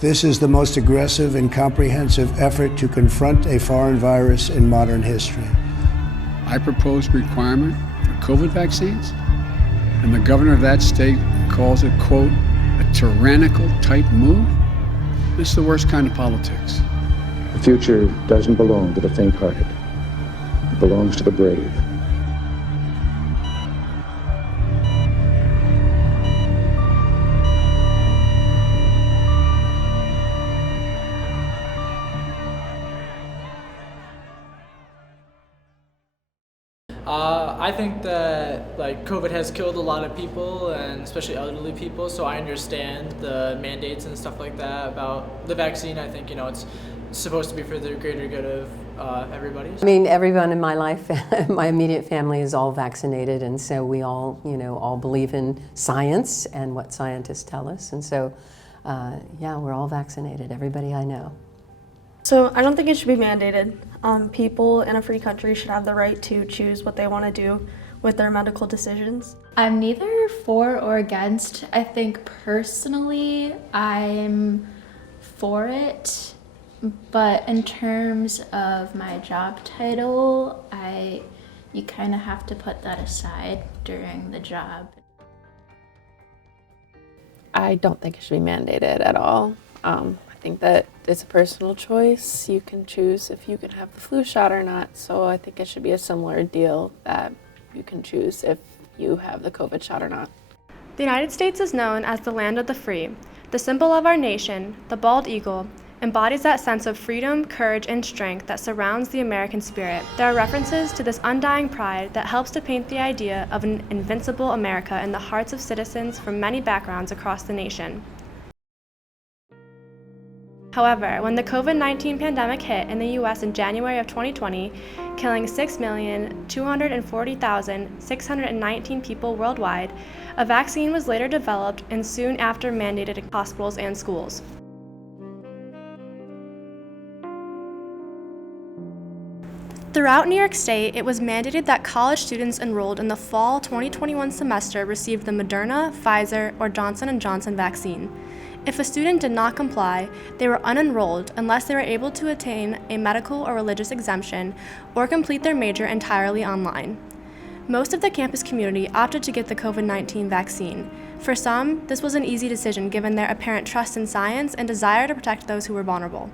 This is the most aggressive and comprehensive effort to confront a foreign virus in modern history. I proposed requirement for COVID vaccines, and the governor of that state calls it, quote, a tyrannical type move. This is the worst kind of politics. The future doesn't belong to the faint-hearted. It belongs to the brave. I think that COVID has killed a lot of people, and especially elderly people, so I understand the mandates and stuff like that about the vaccine. I think it's supposed to be for the greater good of everybody. I mean, everyone in my life, my immediate family is all vaccinated, and so we all, all believe in science and what scientists tell us, and so, yeah, we're all vaccinated, everybody I know. So I don't think it should be mandated. People in a free country should have the right to choose what they want to do with their medical decisions. I'm neither for or against. I think personally I'm for it, but in terms of my job title, you kind of have to put that aside during the job. I don't think it should be mandated at all. I think that it's a personal choice. You can choose if you can have the flu shot or not, so I think it should be a similar deal that you can choose if you have the COVID shot or not. The United States is known as the land of the free. The symbol of our nation, the bald eagle, embodies that sense of freedom, courage, and strength that surrounds the American spirit. There are references to this undying pride that helps to paint the idea of an invincible America in the hearts of citizens from many backgrounds across the nation. However, when the COVID-19 pandemic hit in the U.S. in January of 2020, killing 6,240,619 people worldwide, a vaccine was later developed and soon after mandated in hospitals and schools. Throughout New York State, it was mandated that college students enrolled in the fall 2021 semester received the Moderna, Pfizer, or Johnson & Johnson vaccine. If a student did not comply, they were unenrolled unless they were able to attain a medical or religious exemption or complete their major entirely online. Most of the campus community opted to get the COVID-19 vaccine. For some, this was an easy decision given their apparent trust in science and desire to protect those who were vulnerable.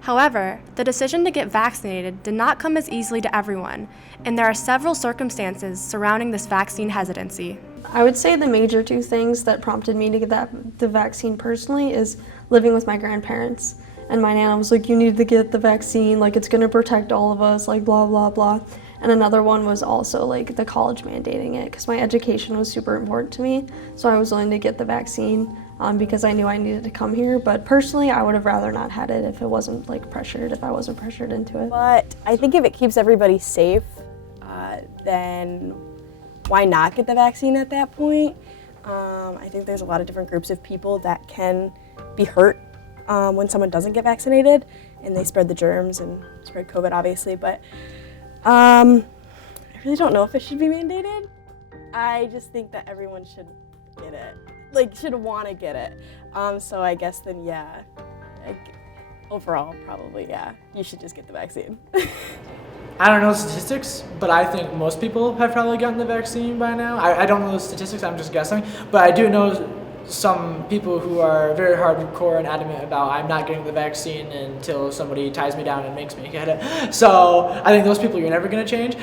However, the decision to get vaccinated did not come as easily to everyone, and there are several circumstances surrounding this vaccine hesitancy. I would say the major two things that prompted me to get the vaccine personally is living with my grandparents. And my nana was like, you need to get the vaccine, it's gonna protect all of us, blah, blah, blah. And another one was also the college mandating it, because my education was super important to me. So I was willing to get the vaccine because I knew I needed to come here. But personally, I would have rather not had it if it wasn't if I wasn't pressured into it. But I think if it keeps everybody safe, then why not get the vaccine at that point? I think there's a lot of different groups of people that can be hurt when someone doesn't get vaccinated, and they spread the germs and spread COVID, obviously. But I really don't know if it should be mandated. I just think that everyone should get it, should want to get it. So I guess then, yeah, overall, probably, yeah, you should just get the vaccine. I don't know the statistics, but I think most people have probably gotten the vaccine by now. I don't know the statistics, I'm just guessing. But I do know some people who are very hardcore and adamant about I'm not getting the vaccine until somebody ties me down and makes me get it. So I think those people you're never going to change.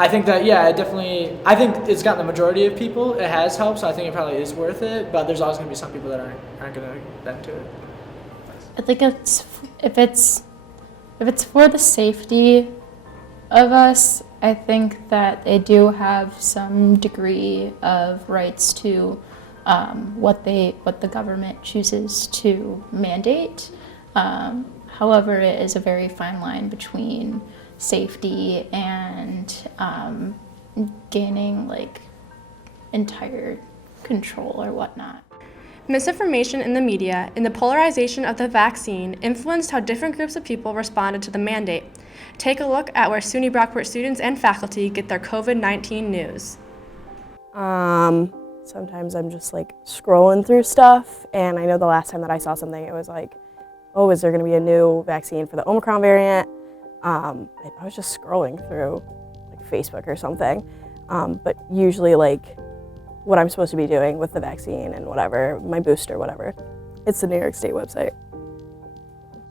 I think that, yeah, I think it's gotten the majority of people. It has helped, so I think it probably is worth it. But there's always going to be some people that aren't going to bend to it. I think if it's for the safety of us, I think that they do have some degree of rights to what the government chooses to mandate. However, it is a very fine line between safety and gaining entire control or whatnot. Misinformation in the media and the polarization of the vaccine influenced how different groups of people responded to the mandate. Take a look at where SUNY Brockport students and faculty get their COVID-19 news. sometimes I'm just like scrolling through stuff, and I know the last time that I saw something, it was like, oh, is there going to be a new vaccine for the Omicron variant? I was just scrolling through like Facebook or something, but usually like what I'm supposed to be doing with the vaccine and whatever, my booster, whatever, it's the New York State website.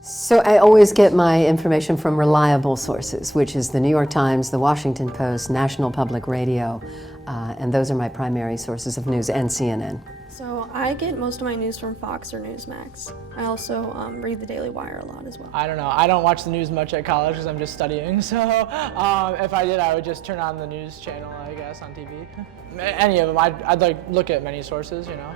So I always get my information from reliable sources, which is the New York Times, the Washington Post, National Public Radio, and those are my primary sources of news, and CNN. So I get most of my news from Fox or Newsmax. I also read the Daily Wire a lot as well. I don't know. I don't watch the news much at college because I'm just studying. So if I did, I would just turn on the news channel, I guess, on TV. Any of them. I'd like look at many sources, you know.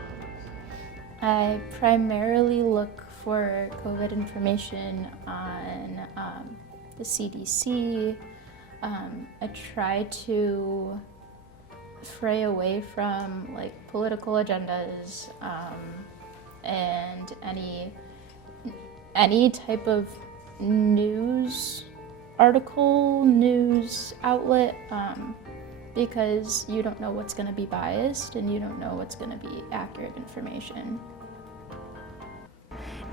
I primarily look for COVID information on the CDC. I try to stray away from like political agendas and any type of news article, news outlet, because you don't know what's going to be biased and you don't know what's going to be accurate information.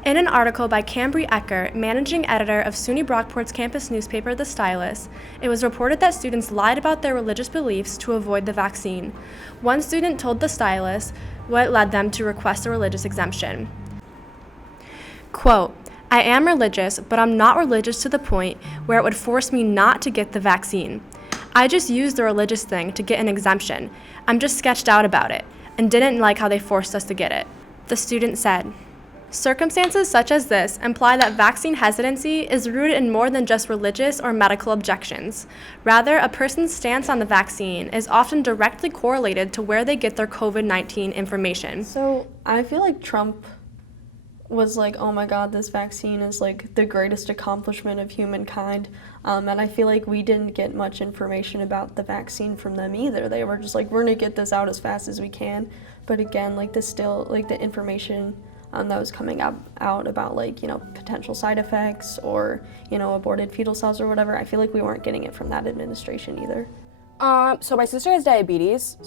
In an article by Cambry Ecker, managing editor of SUNY Brockport's campus newspaper, The Stylus, it was reported that students lied about their religious beliefs to avoid the vaccine. One student told The Stylus what led them to request a religious exemption. Quote, "I am religious, but I'm not religious to the point where it would force me not to get the vaccine. I just used the religious thing to get an exemption. I'm just sketched out about it and didn't like how they forced us to get it," the student said. Circumstances such as this imply that vaccine hesitancy is rooted in more than just religious or medical objections. Rather, a person's stance on the vaccine is often directly correlated to where they get their COVID-19 information. So I feel like Trump was like, oh my god, this vaccine is like the greatest accomplishment of humankind. And I feel like we didn't get much information about the vaccine from them either. They were just like, we're gonna get this out as fast as we can. But again, like the information that was coming out about like, you know, potential side effects or, you know, aborted fetal cells or whatever, I feel like we weren't getting it from that administration either. So my sister has diabetes,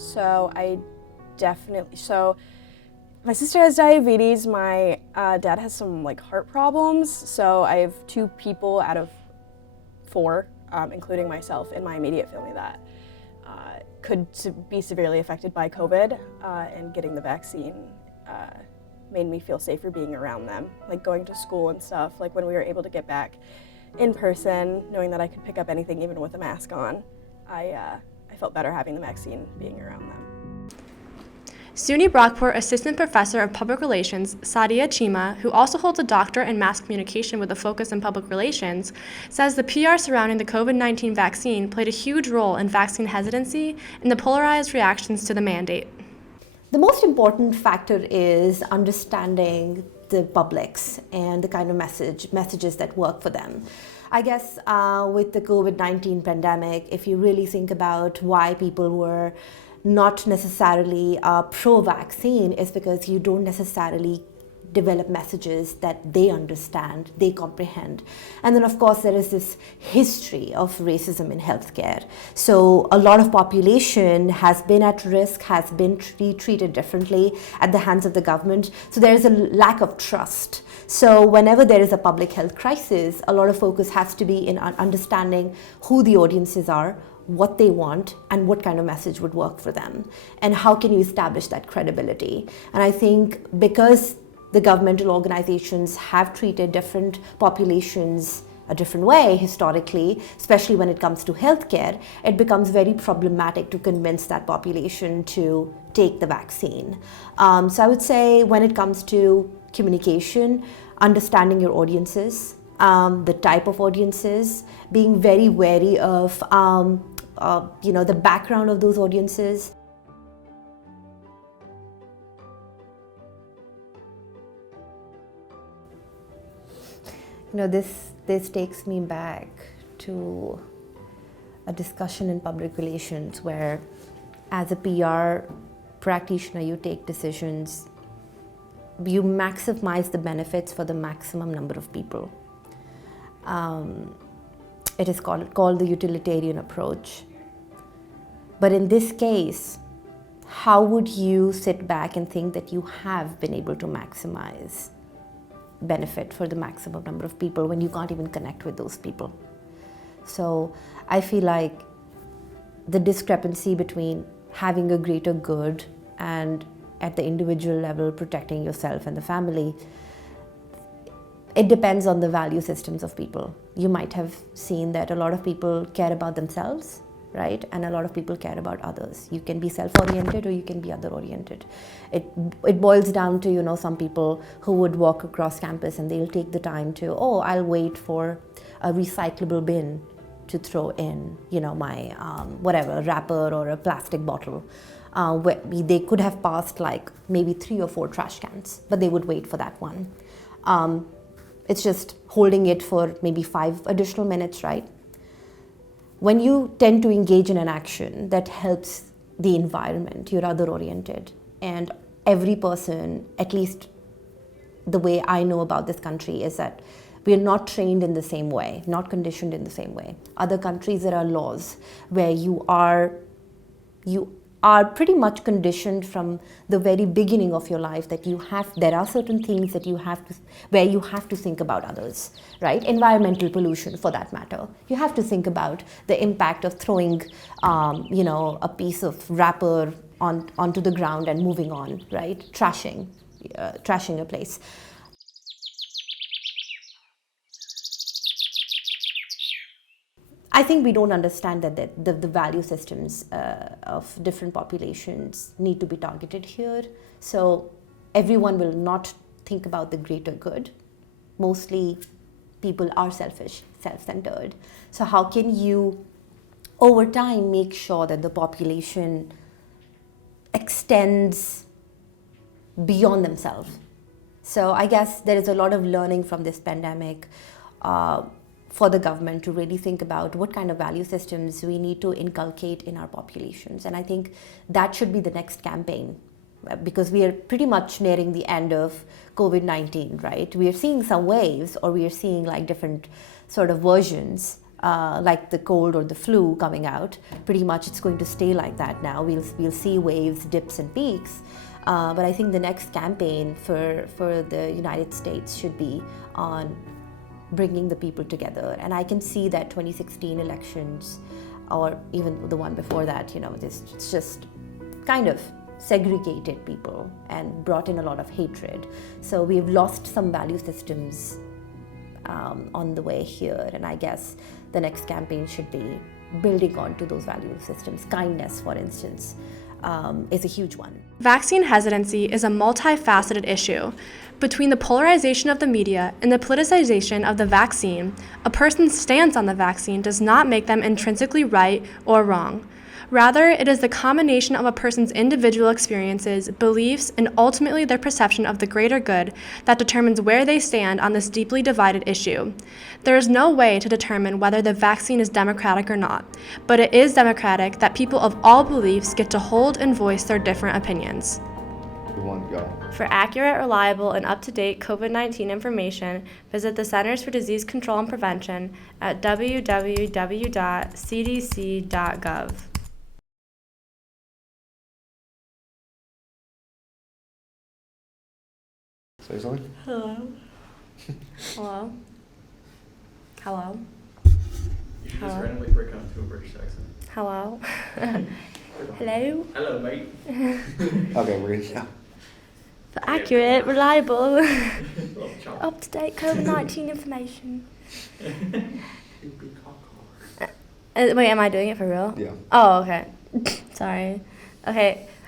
my sister has diabetes, my dad has some like heart problems, so I have 2 people out of 4, including myself in my immediate family that could be severely affected by COVID, and getting the vaccine made me feel safer being around them, like going to school and stuff. Like when we were able to get back in person, knowing that I could pick up anything even with a mask on, I felt better having the vaccine being around them. SUNY Brockport Assistant Professor of Public Relations, Sadia Chima, who also holds a doctorate in mass communication with a focus in public relations, says the PR surrounding the COVID-19 vaccine played a huge role in vaccine hesitancy and the polarized reactions to the mandate. The most important factor is understanding the publics and the kind of messages that work for them. I guess with the COVID-19 pandemic, if you really think about why people were not necessarily pro-vaccine, is because you don't necessarily develop messages that they understand, they comprehend. And then of course there is this history of racism in healthcare. So a lot of population has been at risk, has been treated differently at the hands of the government. So there is a lack of trust. So whenever there is a public health crisis, a lot of focus has to be in understanding who the audiences are, what they want, and what kind of message would work for them, and how can you establish that credibility. And I think because the governmental organizations have treated different populations a different way historically, especially when it comes to healthcare, it becomes very problematic to convince that population to take the vaccine. So I would say when it comes to communication, understanding your audiences, the type of audiences, being very wary of the background of those audiences. This takes me back to a discussion in public relations where, as a PR practitioner, you take decisions, you maximize the benefits for the maximum number of people. It is called the utilitarian approach. But in this case, how would you sit back and think that you have been able to maximize benefit for the maximum number of people when you can't even connect with those people? So I feel like the discrepancy between having a greater good and at the individual level protecting yourself and the family, it depends on the value systems of people. You might have seen that a lot of people care about themselves, right? And a lot of people care about others. You can be self-oriented or you can be other-oriented. It boils down to, you know, some people who would walk across campus and they'll take the time to, oh, I'll wait for a recyclable bin to throw in, you know, my whatever, wrapper or a plastic bottle. Where they could have passed like maybe 3 or 4 trash cans, but they would wait for that one. It's just holding it for maybe 5 additional minutes, right? When you tend to engage in an action that helps the environment, you're other-oriented. And every person, at least the way I know about this country, is that we are not trained in the same way, not conditioned in the same way. Other countries, there are laws where you are pretty much conditioned from the very beginning of your life that there are certain things that where you have to think about others, right? Environmental pollution, for that matter. You have to think about the impact of throwing, you know, a piece of wrapper onto the ground and moving on, right? Trashing a place. I think we don't understand that the value systems of different populations need to be targeted here. So everyone will not think about the greater good. Mostly people are selfish, self-centered. So how can you, over time, make sure that the population extends beyond themselves? So I guess there is a lot of learning from this pandemic for the government to really think about what kind of value systems we need to inculcate in our populations. And I think that should be the next campaign, because we are pretty much nearing the end of COVID-19, right? We are seeing some waves, or we are seeing like different sort of versions, like the cold or the flu coming out. Pretty much it's going to stay like that now. We'll see waves, dips and peaks. But I think the next campaign for the United States should be on bringing the people together. And I can see that 2016 elections, or even the one before that, you know, it's just kind of segregated people and brought in a lot of hatred. So we've lost some value systems on the way here. And I guess the next campaign should be building on to those value systems. Kindness, for instance, is a huge one. Vaccine hesitancy is a multifaceted issue. Between the polarization of the media and the politicization of the vaccine, a person's stance on the vaccine does not make them intrinsically right or wrong. Rather, it is the combination of a person's individual experiences, beliefs, and ultimately their perception of the greater good that determines where they stand on this deeply divided issue. There is no way to determine whether the vaccine is democratic or not, but it is democratic that people of all beliefs get to hold and voice their different opinions. For accurate, reliable, and up-to-date COVID-19 information, visit the Centers for Disease Control and Prevention at www.cdc.gov. Say something. Hello. Hello. Hello. You should just randomly break out into a British accent. Hello. Hello. Hello, mate. Okay, we're gonna go. For accurate, reliable, up-to-date COVID-19 information. Wait, am I doing it for real? Yeah. Oh, okay. Sorry. Okay.